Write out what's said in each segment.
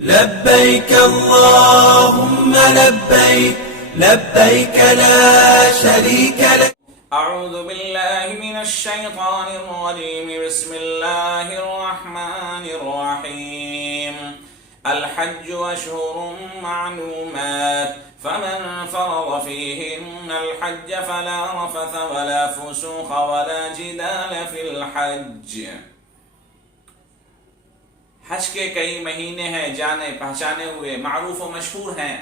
لبيك اللهم لبيك لبيك لا شريك لك. أعوذ بالله من الشيطان الرجيم. بسم الله الرحمن الرحيم. الحج أشهر معلومات فمن فرض فيهن الحج فلا رفث ولا فسوق ولا جدال في الحج. حج کے کئی مہینے ہیں جانے پہچانے ہوئے، معروف و مشہور ہیں.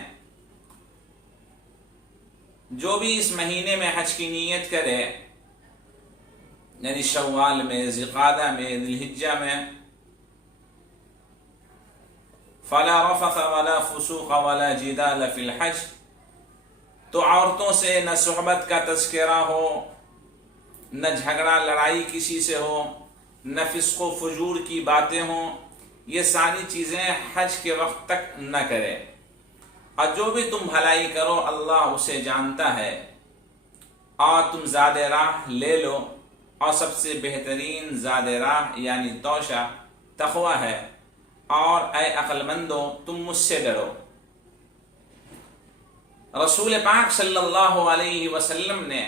جو بھی اس مہینے میں حج کی نیت کرے، یعنی شوال میں، ذوالقعدہ میں، ذی الحجہ میں، فلا رفث ولا فسوق ولا جدال فی الحج، تو عورتوں سے نہ صحبت کا تذکرہ ہو، نہ جھگڑا لڑائی کسی سے ہو، نہ فسق و فجور کی باتیں ہوں. یہ ساری چیزیں حج کے وقت تک نہ کرے. اور جو بھی تم بھلائی کرو اللہ اسے جانتا ہے. اور تم زاد راہ لے لو، اور سب سے بہترین زاد راہ یعنی توشہ تقوی ہے. اور اے عقل مندو تم مجھ سے ڈرو. رسول پاک صلی اللہ علیہ وسلم نے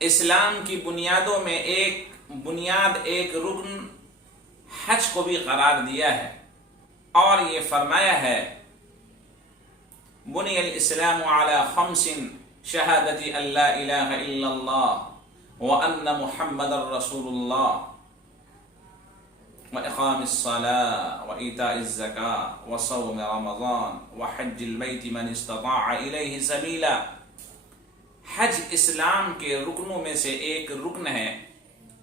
اسلام کی بنیادوں میں ایک رکن حج کو بھی قرار دیا ہے، اور یہ فرمایا ہے بنی الاسلام علی خمس شہادت ان لا الہ الا اللہ وان محمد رسول اللہ واقام الصلاة وایتاء الزکاة وصوم رمضان وحج البیت من استطاع الیہ سبیلا. حج اسلام کے رکنوں میں سے ایک رکن ہے،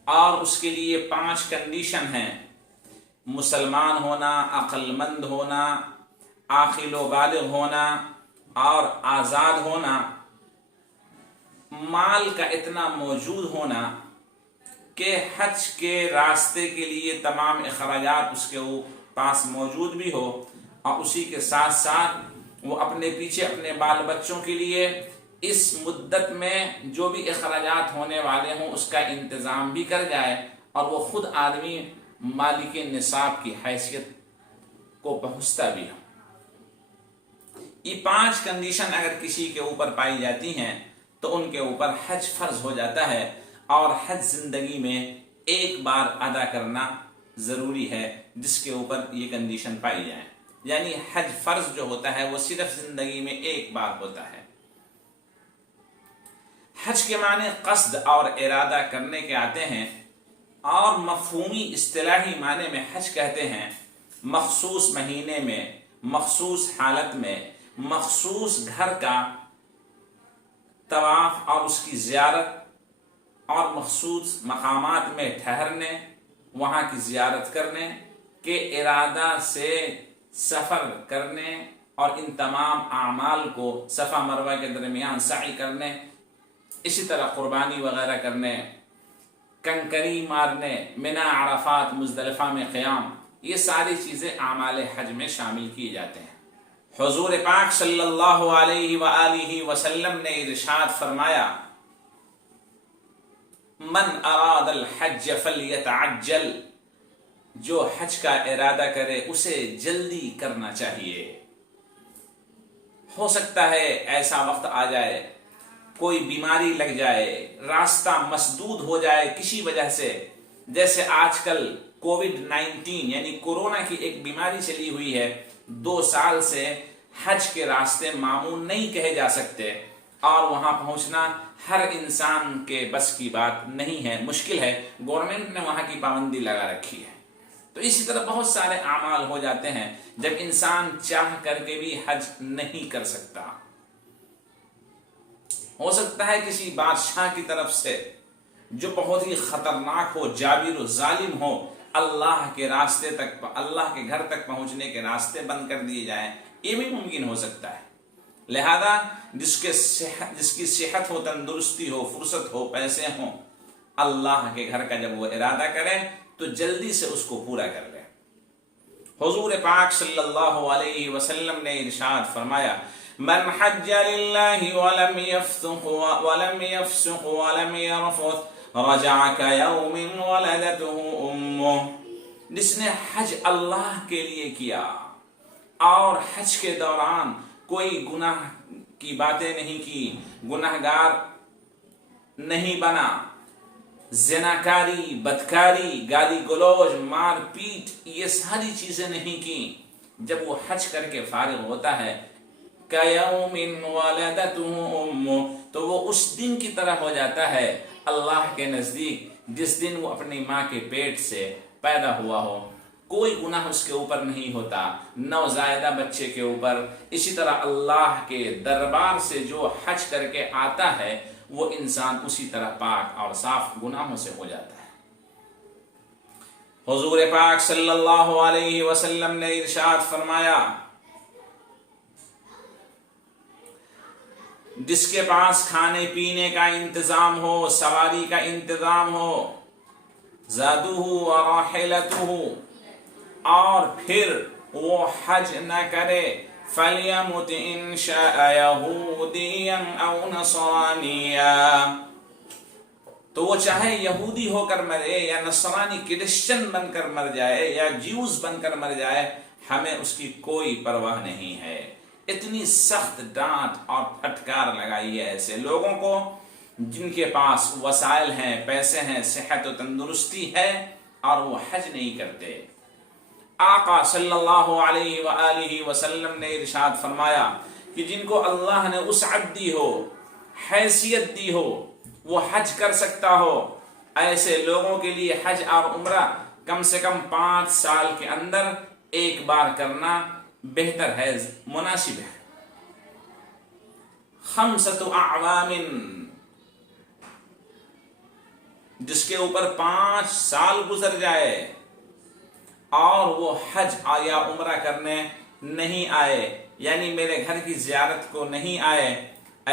اور اس کے لیے 5 کنڈیشن ہیں: مسلمان ہونا، عقل مند ہونا، عاقل و بالغ ہونا، اور آزاد ہونا، مال کا اتنا موجود ہونا کہ حج کے راستے کے لیے تمام اخراجات اس کے پاس موجود بھی ہو، اور اسی کے ساتھ ساتھ وہ اپنے پیچھے اپنے بال بچوں کے لیے اس مدت میں جو بھی اخراجات ہونے والے ہوں اس کا انتظام بھی کر جائے، اور وہ خود آدمی مالک نصاب کی حیثیت کو پہنچتا بھی ہو. یہ 5 کنڈیشن اگر کسی کے اوپر پائی جاتی ہیں تو ان کے اوپر حج فرض ہو جاتا ہے، اور حج زندگی میں ایک بار ادا کرنا ضروری ہے جس کے اوپر یہ کنڈیشن پائی جائیں. یعنی حج فرض جو ہوتا ہے وہ صرف زندگی میں ایک بار ہوتا ہے. حج کے معنی قصد اور ارادہ کرنے کے آتے ہیں، اور مفہومی اصطلاحی معنی میں حج کہتے ہیں مخصوص مہینے میں، مخصوص حالت میں، مخصوص گھر کا طواف اور اس کی زیارت، اور مخصوص مقامات میں ٹھہرنے، وہاں کی زیارت کرنے کے ارادہ سے سفر کرنے، اور ان تمام اعمال کو صفا مروہ کے درمیان سعی کرنے، اسی طرح قربانی وغیرہ کرنے، کنکری مارنے، منی، عرفات، مزدلفہ میں قیام، یہ ساری چیزیں اعمال حج میں شامل کی جاتے ہیں. حضور پاک صلی اللہ علیہ وآلہ وسلم نے ارشاد فرمایا: من اراد الحج فلیتعجل، جو حج کا ارادہ کرے اسے جلدی کرنا چاہیے. ہو سکتا ہے ایسا وقت آ جائے، کوئی بیماری لگ جائے، راستہ مسدود ہو جائے کسی وجہ سے، جیسے آج کل کووڈ-19 یعنی کورونا کی ایک بیماری چلی ہوئی ہے. 2 سال سے حج کے راستے معمول نہیں کہے جا سکتے، اور وہاں پہنچنا ہر انسان کے بس کی بات نہیں ہے، مشکل ہے. گورنمنٹ نے وہاں کی پابندی لگا رکھی ہے. تو اسی طرح بہت سارے اعمال ہو جاتے ہیں جب انسان چاہ کر کے بھی حج نہیں کر سکتا. ہو سکتا ہے کسی بادشاہ کی طرف سے جو بہت ہی خطرناک ہو، جابر و ظالم ہو، اللہ کے راستے تک، اللہ کے گھر تک پہنچنے کے راستے بند کر دیے جائیں، یہ بھی ممکن ہو سکتا ہے. لہذا جس کی صحت ہو، تندرستی ہو، فرصت ہو، پیسے ہوں، اللہ کے گھر کا جب وہ ارادہ کرے تو جلدی سے اس کو پورا کر لے. حضور پاک صلی اللہ علیہ وسلم نے ارشاد فرمایا: من حج للہ ولم يفسق ولم يرفث رجع كيوم ولدته امه. جس نے حج اللہ کے لیے کیا اور حج کے دوران کوئی گناہ کی باتیں نہیں کی، گناہگار نہیں بنا، زناکاری، بدکاری، گالی گلوچ، مار پیٹ، یہ ساری چیزیں نہیں کی، جب وہ حج کر کے فارغ ہوتا ہے کَيَوْمٍ وَلَدَتْهُ أُمُّهُ، تو وہ اس دن کی طرح ہو جاتا ہے اللہ کے نزدیک جس دن وہ اپنی ماں کے پیٹ سے پیدا ہوا ہو۔ کوئی گناہ اس کے اوپر نہیں ہوتا، نوزائیدہ بچے کے اوپر۔ اسی طرح اللہ کے دربار سے جو حج کر کے آتا ہے وہ انسان اسی طرح پاک اور صاف گناہوں سے ہو جاتا ہے۔ حضور پاک صلی اللہ علیہ وسلم نے ارشاد فرمایا، جس کے پاس کھانے پینے کا انتظام ہو، سواری کا انتظام ہو، زادوہ وراحلتہ، اور پھر وہ حج نہ کرے، فَلْيَمُتْ إِنْ شَاءَ يَهُودِيًّا أَوْ نَصْرَانِيًّا، تو وہ چاہے یہودی ہو کر مرے یا نصرانی کرسچن بن کر مر جائے یا جیوز بن کر مر جائے، ہمیں اس کی کوئی پرواہ نہیں ہے۔ اتنی سخت ڈانٹ اور پھٹکار لگائی ہے ایسے لوگوں کو جن کے پاس وسائل ہیں، پیسے ہیں، صحت و تندرستی ہے اور وہ حج نہیں کرتے۔ آقا صلی اللہ علیہ وآلہ وسلم نے ارشاد فرمایا کہ جن کو اللہ نے وسعت دی ہو، حیثیت دی ہو، وہ حج کر سکتا ہو، ایسے لوگوں کے لیے حج اور عمرہ کم سے کم 5 سال کے اندر ایک بار کرنا بہتر ہے، مناسب ہے۔ 5 اعوام، جس کے اوپر 5 سال گزر جائے اور وہ حج یا عمرہ کرنے نہیں آئے، یعنی میرے گھر کی زیارت کو نہیں آئے،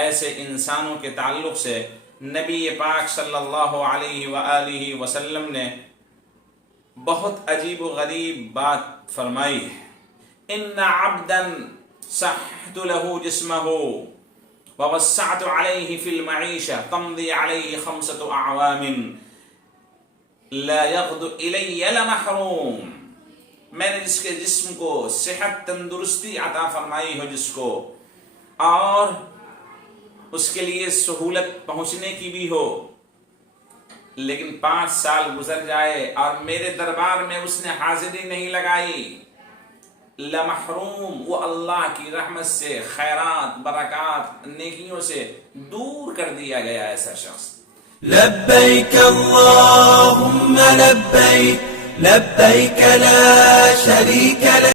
ایسے انسانوں کے تعلق سے نبی پاک صلی اللہ علیہ وآلہ وسلم نے بہت عجیب و غریب بات فرمائی ہے۔ ان عبدا صحت له جسمه ووسعت عليه في المعيشة تمضي عليه 5 اعوام لا يغدو الي لمحروم، میں نے جس کے جسم کو صحت تندرستی عطا فرمائی ہو، جس کو اور اس کے لیے سہولت پہنچنے کی بھی ہو، لیکن 5 سال گزر جائے اور میرے دربار میں اس نے حاضری نہیں لگائی، لمحروم، وہ اللہ کی رحمت سے، خیرات، برکات، نیکیوں سے دور کر دیا گیا ایسا شخص۔ لبيك اللهم لبيك، لبيك لا شريك لك